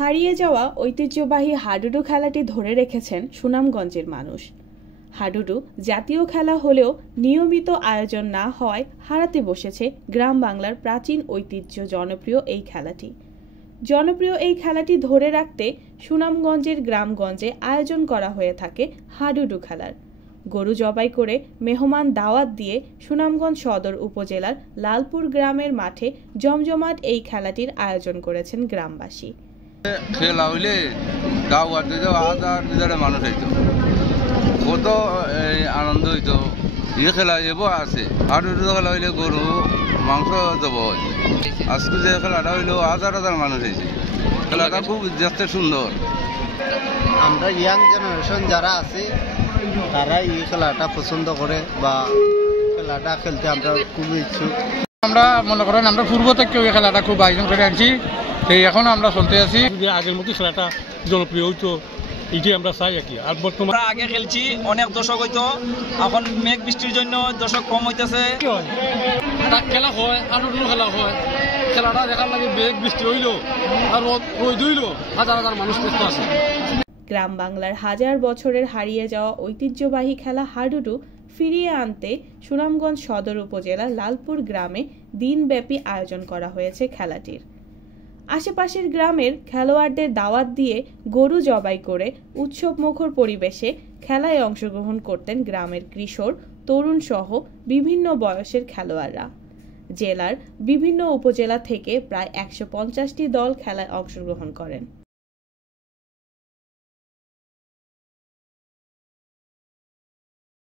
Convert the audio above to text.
হারিয়ে যাওয়া ঐতিহ্যবাহী হাডুডু খেলাটি ধরে রেখেছেন সুনামগঞ্জের মানুষ। হাডুডু জাতীয় খেলা হলেও নিয়মিত আয়োজন না হওয়ায় হারাতে বসেছে গ্রাম বাংলার প্রাচীন ঐতিহ্য। জনপ্রিয় এই খেলাটি ধরে রাখতে সুনামগঞ্জের গ্রামগঞ্জে আয়োজন করা হয়ে থাকে হাডুডু খেলার। গরু জবাই করে মেহমান দাওয়াত দিয়ে সুনামগঞ্জ সদর উপজেলার লালপুর গ্রামের মাঠে জমজমাট এই খেলাটির আয়োজন করেছেন গ্রামবাসী। খেলা হইলে হাজার মানুষ হইতো, কত আনন্দ হইতো। এই খেলা এব আছে হাডুডু খেলা হইলে গরু মাংস দেব। আজকে যে খেলাটা হইলো হাজার হাজার মানুষ হয়েছে। খেলাটা খুব দেখতে সুন্দর। আমরা ইয়াং জেনারেশন যারা আছে তারা এই খেলাটা পছন্দ করে বা খেলাটা খেলতে আমরা খুব ইচ্ছুক। আমরা মনে করেন আমরা পূর্ব থেকে ওই খেলাটা খুব আয়োজন করে আনছি, এখন আমরা চলতে আছি। আগের মতো খেলাটা জনপ্রিয় হইতো, এটাই আমরা চাই আর কি। আর বর্তমানে আগে খেলছি অনেক দর্শক হইতো, এখন মেঘ বৃষ্টির জন্য দর্শক কম হইতেছে। খেলা হয় আর খেলা হয়, খেলাটা দেখার লাগে মেঘ বৃষ্টি হইলো আর রোদ হইলো, হাজার হাজার মানুষ করতে আছে। গ্রাম বাংলার হাজার বছরের হারিয়ে যাওয়া ঐতিহ্যবাহী খেলা হাডুডু ফিরিয়ে আনতে সুনামগঞ্জ সদর উপজেলার লালপুর গ্রামে দিনব্যাপী আয়োজন করা হয়েছে খেলাটির। আশেপাশের গ্রামের খেলোয়াড়দের দাওয়াত দিয়ে গরু জবাই করে উৎসবমুখর পরিবেশে খেলায় অংশগ্রহণ করতেন গ্রামের কিশোর তরুণ সহ বিভিন্ন বয়সের খেলোয়াড়রা। জেলার বিভিন্ন উপজেলা থেকে প্রায় 150টি দল খেলায় অংশগ্রহণ করেন।